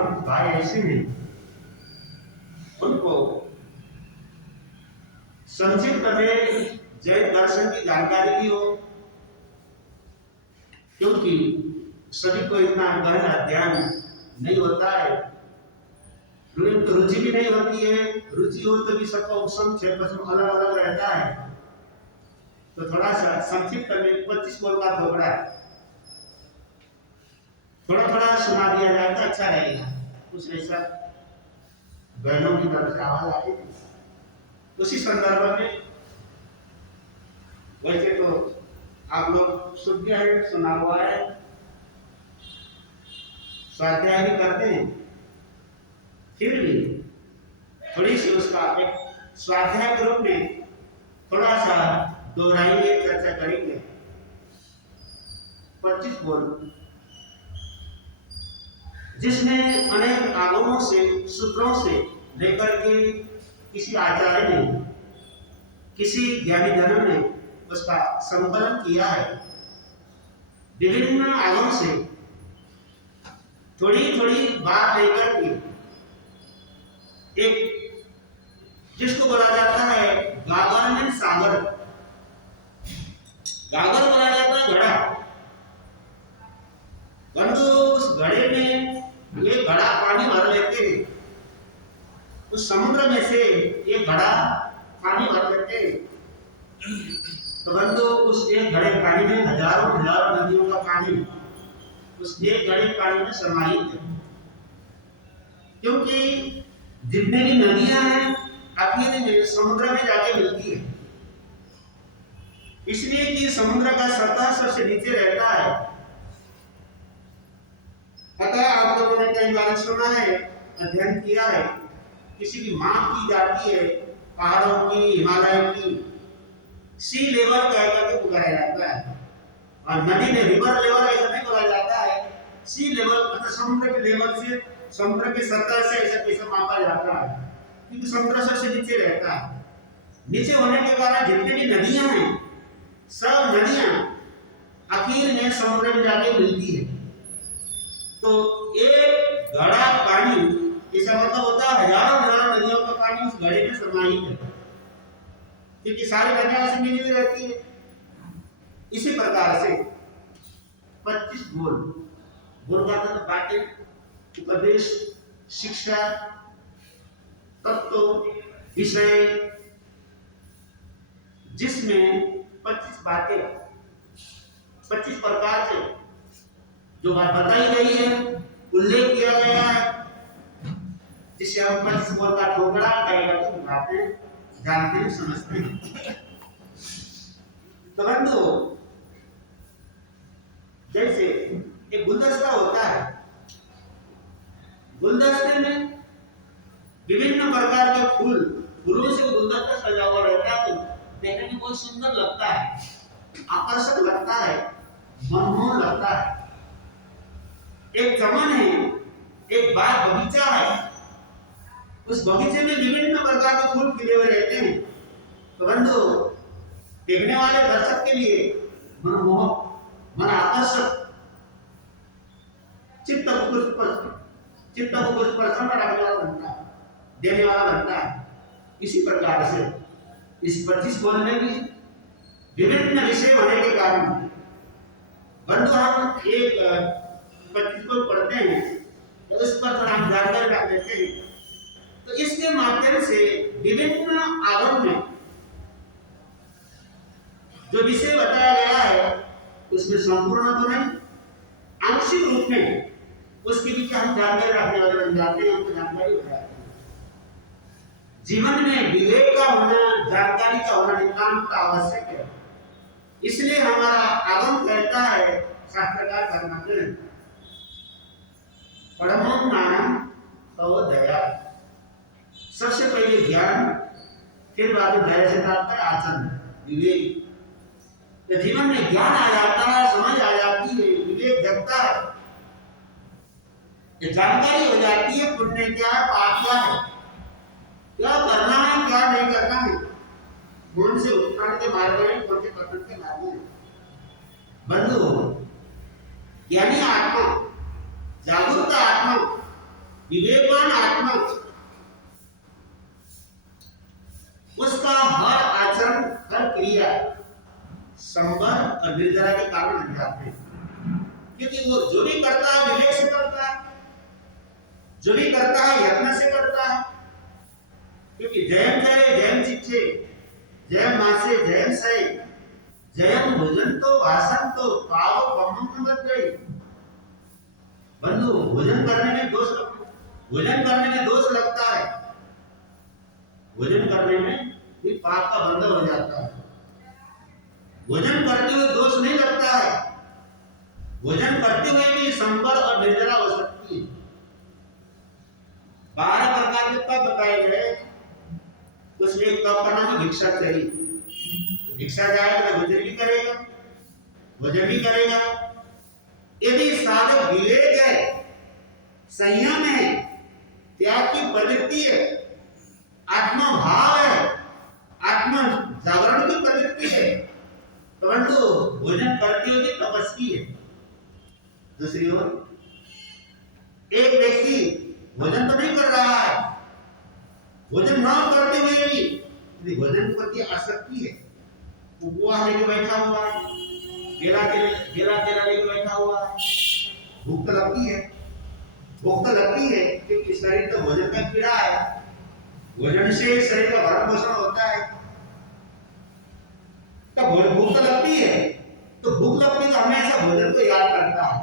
और भाई ऐसे हैं, उनको संक्षिप्त में जैन दर्शन की जानकारी भी हो, क्योंकि सभी को इतना गहन अध्ययन नहीं होता है, तो रुचि भी नहीं होती है। रुचि हो तो भी सबका उपसम क्षेत्र अलग अलग रहता है। तो थोड़ा सा संक्षिप्त में 25 बोल का थोड़ा थोड़ा थोड़ा सुना दिया जाए तो अच्छा रहेगा। कुछ ऐसा बहनों की तरफ से आवाज आ रही थी उसी संदर्भ में। वैसे तो आप लोग सुन गए हैं, सुना हुआ है, स्वाध्याय भी करते हैं, फिर भी थोड़ी सी उसका एक स्वाध्याय के रूप में थोड़ा सा दोहराएंगे, चर्चा करेंगे। 25 बोल जिसमें अनेक आगमों से, सूत्रों से लेकर के किसी आचार्य ने, किसी ज्ञानी जन ने उसका संकलन किया है। विभिन्न आगम से थोड़ी थोड़ी बात लेकर के एक, जिसको बोला जाता है गागर में सागर, गागर बोला जाता है घड़ा, परंतु उस घड़े में ये घड़ा पानी भर लेते हैं, उस समुद्र में से एक घड़ा पानी भर लेते हैं, परंतु उस एक घड़े पानी में हजारों हजारों नदियों का पानी उस एक घड़े पानी में समाहित है। क्योंकि जितने भी नदियां हैं आखिर में समुद्र में जाके मिलती है, इसलिए कि समुद्र का सतह सबसे नीचे रहता है। अतः आप लोगों ने कई बार सुना है, अध्ययन किया है, किसी की माप की जाती है पहाड़ों की, हिमालय की, सी लेवल कहकर के पुकारा जाता है। और नदी में रिवर लेवल ऐसा नहीं बोला जाता है, सी लेवल मतलब समुद्र के लेवल से, समुद्र की सतह से ऐसा कैसे मापा जाता है, क्योंकि समुद्र सबसे नीचे रहता है। नीचे होने के कारण जितनी भी नदियां हैं, सब नदियां आखिर में समुद्र में जाके मिलती है। तो एक घड़ा पानी, इसका मतलब होता है हजारों हजारों नदियों का पानी उस घड़े में समाहित है, क्योंकि सारी नदियां से मिली हुई रहती है। इसी प्रकार से 25 बोल, बोल का मतलब बातें, उपदेश, शिक्षा, तत्व, विषय, जिसमें 25 बातें, 25 प्रकार से जो बात बताई गई है, उल्लेख किया गया है, जिसे हम 25 बोल का ठोकरा कहेगा तो बातें जानते हैं, समझते हैं। तो बंधु, जैसे एक गुलदस्ता होता है, गुलदस्ते में विभिन्न प्रकार के फूल, फूलों से गुलदस्ता सजा हुआ रहता है, तो देखने में बहुत सुंदर लगता है, आकर्षक लगता है, मनमोहन लगता है। एक चमन है, एक बाग बगीचा है, उस बगीचे में विभिन्न प्रकार के फूल खिले हुए रहते हैं। तो बंधु, देखने वाले दर्शक के लिए मनमोहक, मन आकर्षक, चित्त को कुछ प्रसन्न रखने वाला बनता है, देने वाला बनता है। इसी प्रकार से इस 25 बोल में भी विभिन्न विषय होने के कारण बंधु हम एक 25 को पढ़ते हैं तो उस पर थोड़ा हम जानकारी रख देते हैं। तो इसके माध्यम से विभिन्न आगम में जो विषय बताया गया है उसमें संपूर्ण तो नहीं, आंशिक रूप में उसकी भी क्या हम जानकारी रखने वाले बन जाते हैं, हमको जानकारी हो जाती है। जीवन में विवेक का होना, जानकारी का होना नितांत आवश्यक है। इसलिए हमारा आगम कहता है, शास्त्रकार करना परमो ज्ञानम तव दया, सबसे पहले ज्ञान, फिर बाद में दया से तात्पर्य आचरण, विवेक। तो जीवन में ज्ञान आ जाता है, समझ आ जाती है, विवेक जगता है, जानकारी हो जाती है, पुण्य क्या है, पाप क्या है, क्या करना है, क्या नहीं करना है, कौन से उत्थान के मार्ग में, कौन से पतन के मार्ग में। बंधु, यानी आत्मा, जागरूक आत्मा विवेकवान आत्मा उसका हर आचरण, हर क्रिया संवर और निर्जरा के कारण बन जाते हैं, क्योंकि वो जो भी करता है विवेक से करता है, जो भी करता है यत्न से करता है। क्योंकि जयम जय जयम चिच्चे जयम मासे जयम सय जयम भोजन तो वासन तो पाव कमम बच गई। बंधु भोजन करने में दोष लगता है, भोजन करने में भी पाप का बंधन हो जाता है। भोजन करते हुए दोष नहीं लगता है, भोजन करते हुए भी संवर और निर्जरा हो सकती है। 12 प्रकार के तप बताए गए, उसमें एक तप का नाम है भिक्षा चरी। भिक्षा जाएगा तो भोजन भी करेगा, भोजन भी करेगा। यदि साधक विवेक है, संयम है, त्याग की प्रवृत्ति है, आत्मा भाव है, आत्मा जागरण की प्रवृत्ति है, परंतु भोजन करते हुए तपस्वी है। दूसरी ओर एक व्यक्ति भोजन तो नहीं कर रहा है, भोजन न करते हुए भी भोजन के प्रति आसक्ति है, उपवास लेके बैठा हुआ है, केला लेके बैठा हुआ है, भूख तो लगती है, क्योंकि शरीर तो भोजन का कीड़ा है, भोजन से शरीर का भरण पोषण होता है। तब भूख तो लगती है, तो हमेशा भोजन को याद करता है,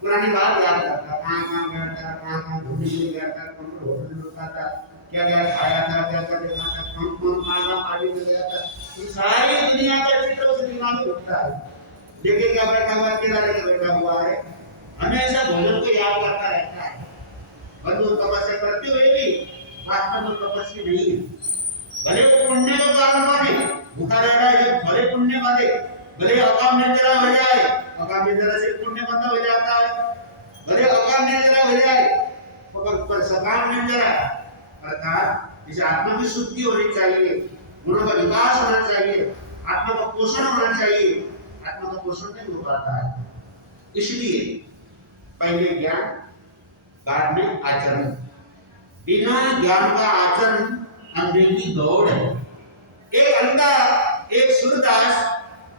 पुरानी बात याद करता है, कहाँ गया था, कहाँ घूमने के लिए गया था, कौन होटल में रुका था, क्या खाया था, क्या देखा था, कौन खाना पार्टी में गया था, ये सारी दुनिया का चित्र उस दिमाग में उठता है। लेके क्या बैठा हुआ, केला लेके बैठा हुआ है, हमेशा भोजन को याद करता रहता है। बंधु तपस्या करते हुए भी वास्तव में तपस्वी नहीं है। भले वो पुण्य का कारण बने, भूखा रह रहा है, जब भले पुण्य वाले, भले अकाम निर्जरा हो जाए, अकाम निर्जरा से पुण्य बंद हो जाता है, भले अकाम निर्जरा हो जाए, पर सकाम निर्जरा अर्थात जिसे आत्मा की शुद्धि होनी चाहिए, गुणों का विकास होना चाहिए, आत्मा का पोषण होना चाहिए, आत्मा का पोषण नहीं हो पाता है। इसलिए पहले ज्ञान, बाद में आचरण। बिना ज्ञान का आचरण अंधे की दौड़ है। एक अंधा, एक सूरदास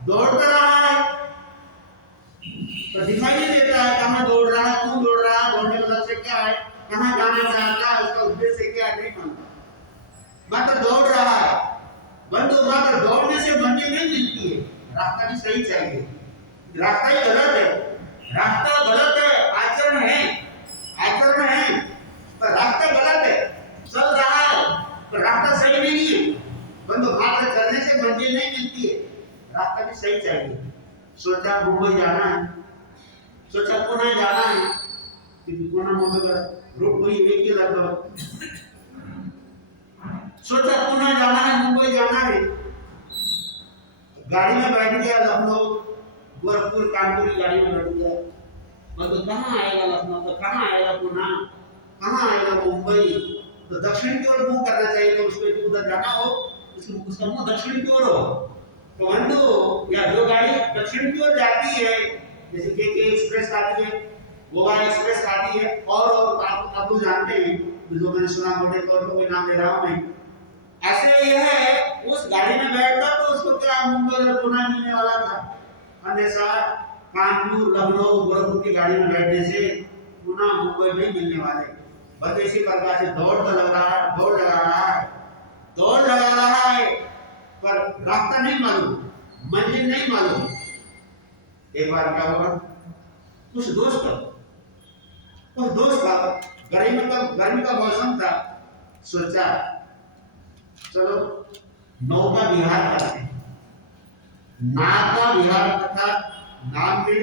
दौड़ता रहा है, तो दिखाई नहीं देता है कहाँ दौड़ रहा है, क्यों दौड़ रहा है, दौड़ने का लक्ष्य क्या है, कहाँ जाना चाहता है, उसका उद्देश्य क्या है, नहीं मालूम, मात्र दौड़ रहा है। बंधु मात्र दौड़ने से मंजिल नहीं मिलती है, रास्ता भी सही चाहिए। रास्ता ही गलत है, रास्ता गलत है, आचरण है, पर रास्ता गलत है, चल रहा है पर रास्ता सही नहीं है। बंधु मात्र चलने से मंजिल नहीं मिलती है, रास्ता भी सही चाहिए। सोचा मुंबई जाना है, सोचा पुणे जाना है, क्योंकि पुणे मुंबई का रूट कोई एक ही लगभग, सोचा पुणे जाना है, मुंबई जाना है, गाड़ी में बैठ गया, लखनऊ गोरखपुर कानपुर की गाड़ी में बैठ गया, मतलब कहाँ आएगा लखनऊ, तो कहाँ आएगा पुणे, कहाँ आएगा मुंबई, तो दक्षिण की ओर मुंह करना चाहिए। तो उसको उधर जाना हो, उसका मुंह दक्षिण की ओर हो। तो बंधु या जो गाड़ी दक्षिण की ओर जाती है, जैसे के एक्सप्रेस आती है, गोवा एक्सप्रेस आती है, और आप लोग जानते हैं, जो मैंने सुना मोटे तौर पर कोई नाम ले रहा हूँ मैं, ऐसे यह है, उस गाड़ी में बैठता तो उसको क्या मुंबई और पुणे मिलने वाला था, अन्यथा कानपुर लखनऊ गोरखपुर की गाड़ी में बैठने से पुणे मुंबई नहीं मिलने वाले। बस इसी प्रकार से दौड़ लगा रहा है, पर रास्ता नहीं मालूम, मंजिल नहीं मालूम। एक बार क्या हुआ, कुछ दोस्त था, गर्मी का मौसम था, सोचा चलो नौका विहार करते हैं। नाका विहार तथा नाम में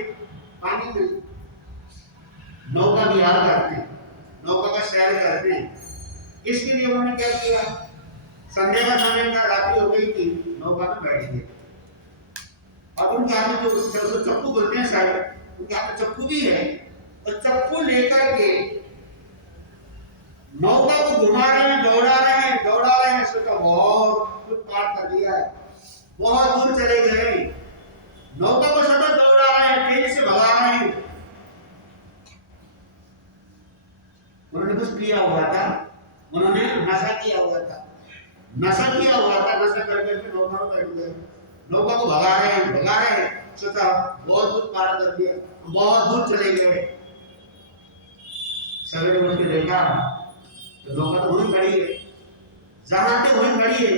पानी में नौका विहार करते हैं, नौका का सैर करते हैं। इसके लिए उन्होंने क्या किया, संडे का समय था, रात्रि हो गई थी, नौका में बैठ गए। और उनके हाथ में जो चप्पू बोलते हैं शायद, उनके हाथ में चप्पू भी है, और चप्पू लेकर के नौका को घुमा रहे हैं, दौड़ा रहे हैं, सोचा बहुत कुछ पार कर दिया है, बहुत दूर चले गए, नौका को सतत दौड़ा रहे हैं, तेज से भगा रहे हैं। उन्होंने कुछ किया हुआ था, उन्होंने नशा किया हुआ था, नशा किया हुआ था, नशा कर करके नौका में बैठ गए, नौका को भगा रहे हैं, सोचा बहुत दूर पार कर दिया, बहुत दूर चले गए। सवेरे उठ के देखा तो नौका तो वहीं खड़ी है, जहां थे वहीं खड़ी है,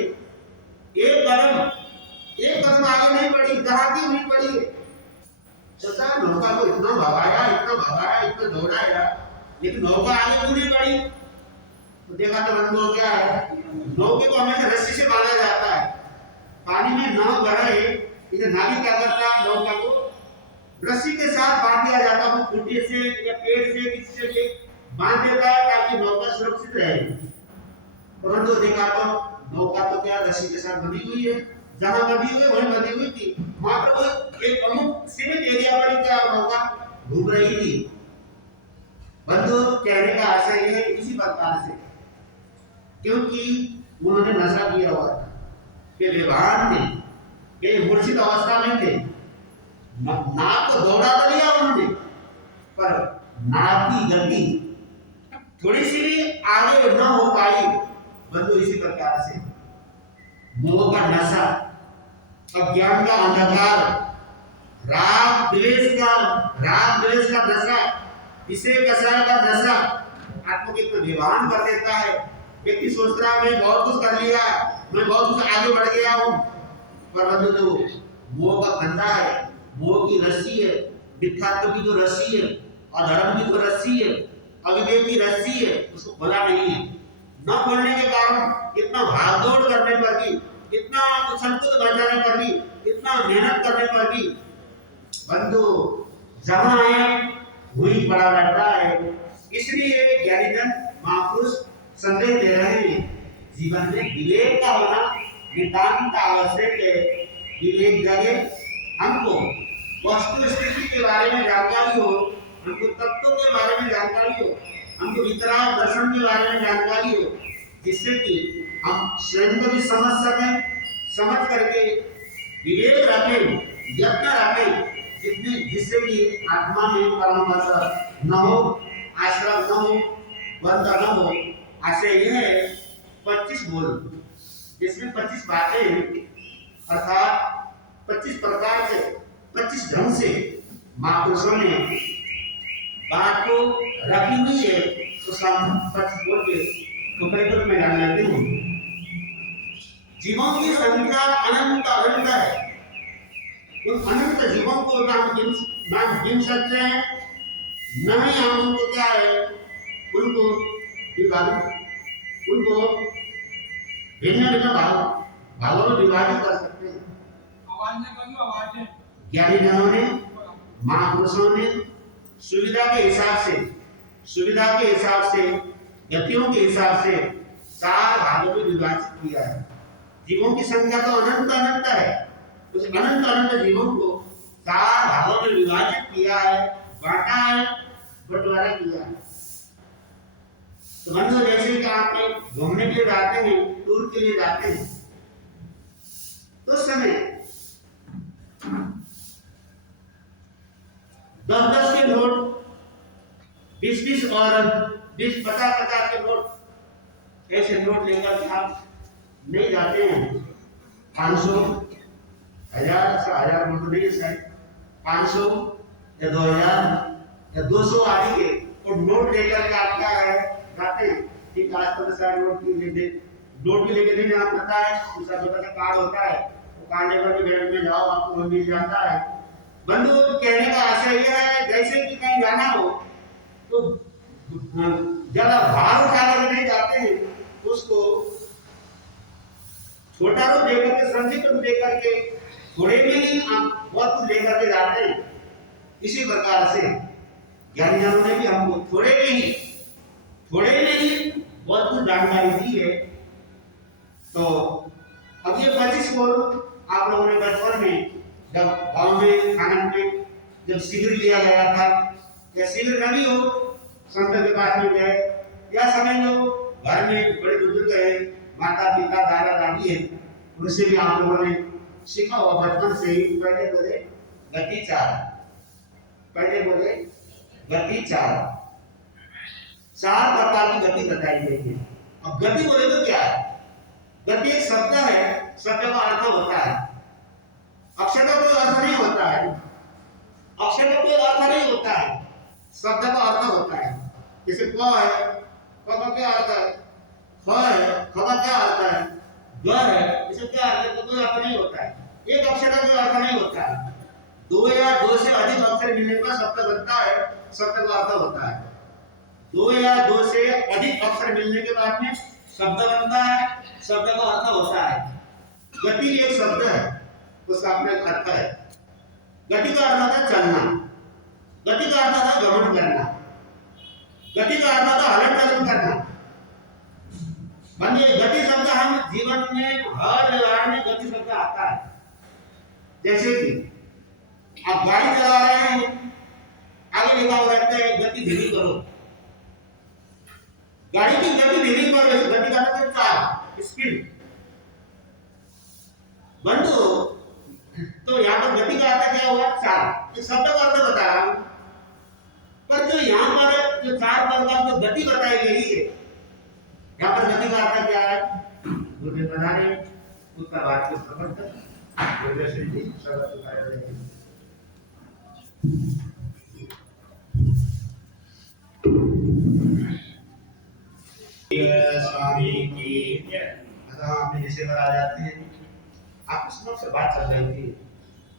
एक कदम आगे नहीं बढ़ी, जहां थी वहीं पड़ी है। सोचा नौका को इतना भगाया, इतना दौड़ाया, लेकिन नौका आगे क्यों नहीं बढ़ी? तो देखा तो बंधु क्या है, नौके को हमेशा रस्सी से बांधा जाता है, पानी में नाव बढ़े, इधर नाविक क्या करता है, नौका को रस्सी के साथ बांध दिया जाता है, खूंटे से या पेड़ से किसी से भी बांध देता है ताकि नौका सुरक्षित रहे। परंतु देखा तो नौका तो क्या रस्सी के साथ बंधी हुई है, जहां बंधी हुई वहीं बंधी हुई थी, मात्र वो एक अमुक सीमित एरिया पर क्या नौका घूम रही थी। बंधु कहने का आशय यह है इसी प्रकार से, क्योंकि उन्होंने नशा किया हुआ था, कि बेभान थे, कि मूर्छित अवस्था में थे, नाव को दौड़ा तो लिया उन्होंने, पर नाव की गति थोड़ी सी भी आगे न हो पाई। बंधु इसी प्रकार से मोह का नशा, अज्ञान का अंधकार, राग द्वेष का नशा, विषय कषाय का नशा आत्मा को इतना बेभान कर देता है। व्यक्ति सोच रहा है मैं बहुत कुछ कर लिया, मैं बहुत कुछ आगे बढ़ गया हूँ, पर बंधु तो मोह का फंदा है, मोह की रस्सी है, मिथ्यात्व की जो रस्सी है, अधर्म की जो रस्सी है, अविवेक की रस्सी है, उसको खोला नहीं है। न खोलने के कारण इतना भागदौड़ करने पर भी, इतना संकुल बचाने पर भी, इतना मेहनत करने पर भी बंधु जहां है वहीं पड़ा रहता है। इसलिए ज्ञानीजन महापुरुष संदेश दे रहे हैं, जीवन में विवेक का होना नितांत आवश्यक है। विवेक जगे हमको वस्तु स्थिति के बारे में जानकारी हो, हमको तत्वों के बारे में जानकारी हो, हमको वितराग दर्शन के बारे में जानकारी हो, जिससे कि हम स्वयं को भी समझ सकें, समझ करके विवेक रखें, यत्न रखें, जिससे कि आत्मा में परम न हो, आश्रम न हो, बंध न हो। आशय यह है 25 बोल, जिसमें 25 बातें अर्थात 25 प्रकार से, 25 ढंग से महापुरुषों ने बात को रखी हुई है। तो हम 25 बोल के टुकड़े में डाल लेते हैं। जीवों की संख्या अनंत है, उन अनंत जीवों को नाम गिन सकते हैं, न ही हम उनको क्या है, उनको भिन्न भिन्न भागों में विभाजित कर सकते हैं। ज्ञानी जनों ने, महापुरुषों ने सुविधा के हिसाब से, गतियों के हिसाब से 4 भागों में विभाजित किया है। जीवों की संख्या तो अनंत है, उस अनंत जीवों को 4 भागों में विभाजित किया है, बांटा है, बंटवारा किया है। तो बंधु जैसे कि आप घूमने के लिए जाते हैं, टूर के लिए जाते हैं, तो समय 10-10 के नोट, 20-20 और 20-50 के नोट, ऐसे नोट लेकर आप नहीं जाते हैं। 500, 1000 नोट नहीं है, 500 या 2000 या 200 आदि के और नोट लेकर के आप क्या है जाते हैं। ठीक आज तो सारे नोट की लेके नहीं जाना पड़ता है, उसका छोटा सा कार्ड होता है, वो कार्ड लेकर के बैंक में जाओ, आपको वो मिल जाता है। बंधु कहने का आशय यह है, जैसे कि कहीं जाना हो तो ज्यादा भार उठाकर नहीं जाते हैं, उसको छोटा रूप लेकर के, संक्षिप्त रूप लेकर के, थोड़े में ही आप बहुत कुछ लेकर के जाते हैं। इसी प्रकार से ज्ञानी जनों ने भी हमको थोड़े में ही बहुत कुछ जानकारी दी है। तो अब ये 25 को आप लोगों ने बचपन में जब गांव में खानन में जब शिविर लिया गया था, या शिविर नहीं हो संत के पास में गए, या समझ लो घर में बड़े बुजुर्ग है, माता पिता दादा दादी है, उनसे भी आप लोगों ने सीखा हुआ बचपन से ही। पहले बोले गति 4, चार प्रकार की गति बताई गई है। अब गति बोले तो क्या है? गति एक शब्द है, शब्द का अर्थ होता है, अक्षर का कोई अर्थ नहीं होता है, अक्षर का कोई अर्थ नहीं होता है, शब्द का अर्थ होता है। जैसे क है, क का क्या अर्थ है? ख है, ख का क्या अर्थ है? ग है, इसका क्या अर्थ है? तो कोई अर्थ नहीं होता है, एक अक्षर का कोई अर्थ नहीं होता है। दो या दो से अधिक अक्षर मिलने पर शब्द बनता है, शब्द का अर्थ होता है। दो या दो से अधिक अक्षर मिलने के बाद में शब्द बनता है, शब्द का अर्थ होता है। गति एक शब्द है, उसका अपना एक अर्थ है। गति का अर्थ होता है चलना, गति का अर्थ होता है गमन करना, गति का अर्थ होता है हलन चलन करना। बंदे गति शब्द हम जीवन में हर व्यवहार में गति शब्द आता है। जैसे कि आप गाड़ी चला रहे हैं, आगे लिखा हुआ रहता है गति धीमी करो, गाड़ी की गति धीमी करो, गति का मतलब चाल, स्पीड। बंधु, तो यहाँ पर गति का अर्थ क्या हुआ? चाल। इस शब्द का अर्थ बता रहा हूं, पर जो यहाँ पर जो चार प्रकार की गति बताई गई है, यहाँ पर गति का अर्थ क्या है? मुझे बता रहे उसका वाक्य समझ स्वामी की आपने विषय पर आ जाते हैं। आप उसमें से बात चल रही थी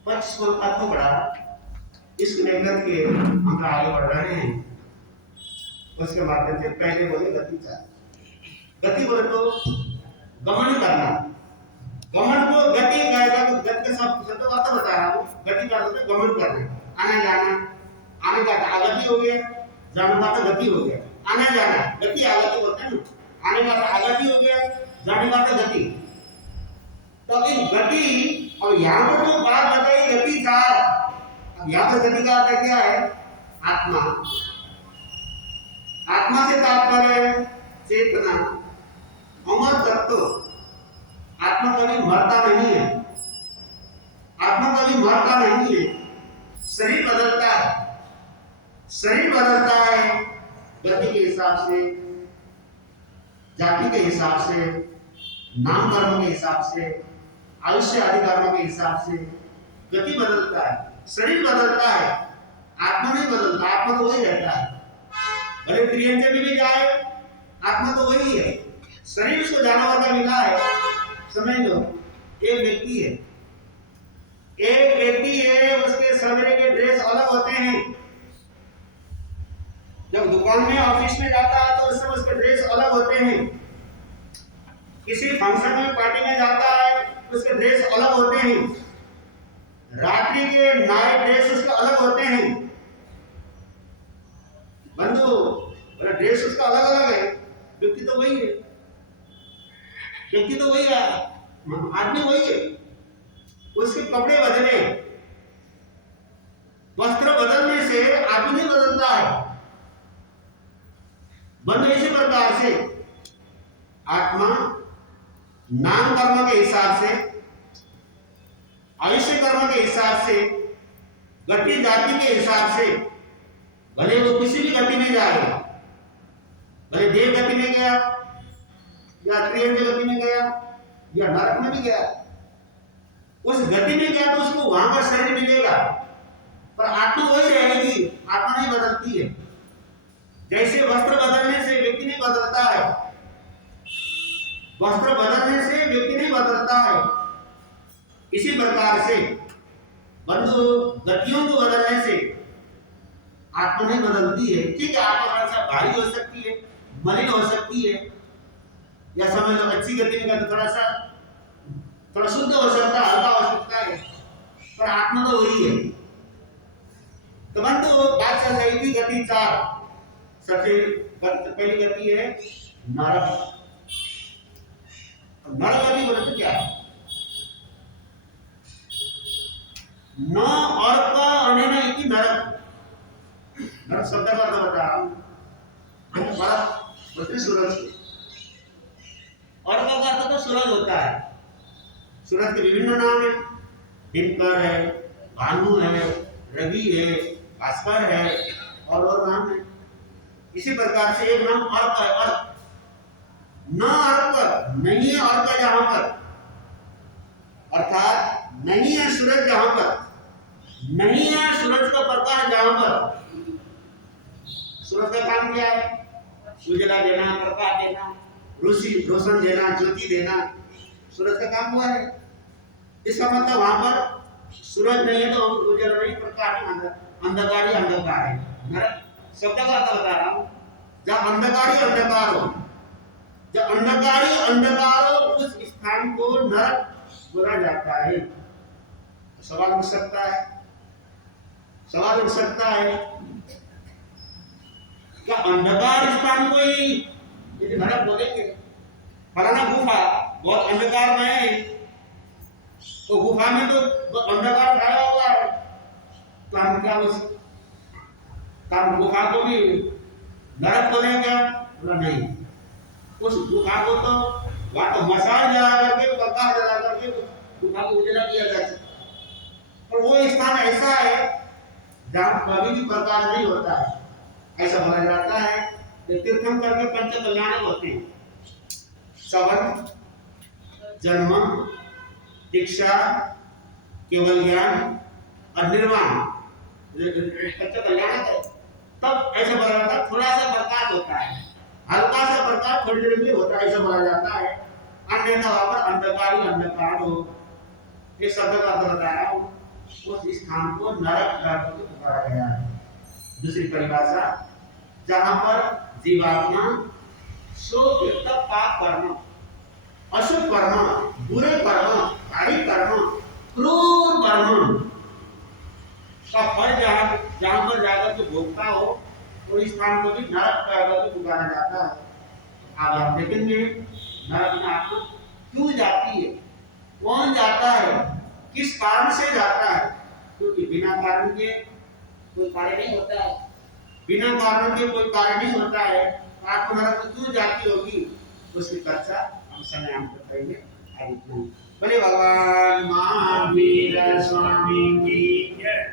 25 को तो बड़ा इसको लेकर के हम आगे बढ़ रहे हैं। उसके माध्यम से पहले बोले गति चाल। गति बोले तो गमन करना, गमन को गति कहेगा तो गति का शब्द बात बता रहा हूँ। गति का मतलब गमन करना, आना जाना, आने का आगति हो गया, जाने का गति हो गया। आना जाना गति आगति बोलते हैं, आने का आगति हो गया, जाने का गति। तो इन गति और यहाँ पर जो बात बताई गति चाल, अब यहाँ पर गति का अर्थ क्या है? आत्मा। आत्मा से तात्पर्य चेतना, अमर तत्व। आत्मा कभी मरता नहीं है, आत्मा कभी मरता नहीं है। शरीर बदलता है, शरीर बदलता है गति के हिसाब से, जाति के हिसाब से, नाम कर्म के हिसाब से, आयुष्य आदि कर्मों के हिसाब से गति बदलता है, शरीर बदलता है, आत्मा नहीं बदलता। आत्मा तो वही रहता है, भले त्रियंजन में भी जाए, आत्मा तो वही है। शरीर उसको जानवर का मिला है, समझ लो। एक व्यक्ति है, एक व्यक्ति है, उसके सवेरे के ड्रेस अलग होते हैं। जब दुकान में ऑफिस में जाता है तो उस समय उसके ड्रेस अलग होते हैं। किसी फंक्शन में पार्टी में जाता है उसके ड्रेस अलग होते हैं। रात्रि के नाइट ड्रेस उसके अलग होते हैं। बंधु, ड्रेस उसका अलग अलग है, व्यक्ति तो वही है, व्यक्ति तो वही है, आदमी वही है। उसके कपड़े बदले, वस्त्र बदलने से आदमी नहीं बदलता है। बंधु, इसी प्रकार से आत्मा नाम कर्म के हिसाब से, आयुष्य कर्म के हिसाब से, गति जाति के हिसाब से, भले वो किसी भी गति में जाएगा, भले देव गति में गया या त्रियंज गति में गया या नरक में भी गया, उस गति में गया तो उसको वहां पर शरीर मिलेगा, पर आत्मा वही रहेगी, आत्मा नहीं बदलती है। जैसे वस्त्र बदलने से व्यक्ति नहीं बदलता है, वस्त्र बदलने से व्यक्ति नहीं बदलता है, इसी प्रकार से बंधु गतियों को बदलने से आत्मा नहीं बदलती है। ठीक है, आत्मा थोड़ा सा भारी हो सकती है, मलिन हो सकती है, या समझ लो अच्छी गति में तो थोड़ा शुद्ध हो सकता है, हल्का हो सकता है, पर आत्मा तो वही है। तो बंधु बात चल रही थी गति चार। सबसे पहली गति है नरक। नरक गति बोले तो क्या है? न और का अनेन इति नरक। नरक शब्द का अर्थ बता रहा हूं, बोलते सूरज। और का अर्थ तो सूरज होता है। सूरज के विभिन्न नाम है, दिनकर है, भानु है, रवि है, भास्कर है, और नाम है। इसी प्रकार से एक नाम अर्क है, अर्क न अर्क नहीं है, अर्क जहां पर अर्थात नहीं है सूरज जहां पर, नहीं है सूरज का प्रकाश जहां पर। सूरज का काम क्या है? उजला देना, प्रकाश देना, रोशन देना, ज्योति देना, सूरज का काम हुआ है। इसका मतलब वहां पर सूरज नहीं है तो उजला नहीं, प्रकाश नहीं, अंधकार ही अंधकार है। नरक शब्द का अर्थ बता रहा हूं, जब अंधकार ही अंधकार हो, जब अंधकार ही अंधकार हो, उस स्थान को नरक बोला जाता है। सवाल उठ सकता है, सवाल उठ सकता है, क्या अंधकार स्थान को ही यदि नरक बोलेंगे? फलाना गुफा बहुत अंधकार में है, तो गुफा में तो अंधकार छाया हुआ है, तो हम क्या उस गुफा को भी नरक बोलेंगे? बोला नहीं, उस गुफा को तो वहां तो मसाल जला करके, प्रकाश जला करके गुफा को उजला किया जा सकता है। और वो स्थान ऐसा है जहां कभी भी प्रकाश नहीं होता है, ऐसा बोला जाता है। तीर्थंकर के पंच कल्याण होते हैं, श्रवण, जन्म, दीक्षा, केवल ज्ञान और निर्वाण, पंच कल्याण है। तब ऐसा बोला जाता है थोड़ा सा प्रकाश होता है, हल्का सा प्रकाश थोड़ी देर में होता है, ऐसा बोला जाता है। अन्यथा वहां पर अंधकार ही अंधकार हो। ये शब्द का अर्थ बता रहा हूं, उस स्थान को नरक करके पुकारा गया है। दूसरी परिभाषा, जहां पर जीवात्मा शोक पाप कर्म, अशुभ कर्म, बुरे कर्म, भारी कर्म, क्रूर कर्म का फल जहां पर जाकर के भोगता हो, तो इस स्थान को भी नरक करके पुकारा जाता है। आज आप देखेंगे नरक में आत्मा क्यों जाती है, कौन जाता है, किस कारण से जाता है? क्योंकि बिना कारण के कोई कार्य नहीं होता है, बिना कारण के कोई कार्य नहीं होता है। आत्मा नरक में क्यों जाती होगी, उसकी चर्चा हम समय हम करेंगे। आगे बोले भगवान महावीर स्वामी की जय।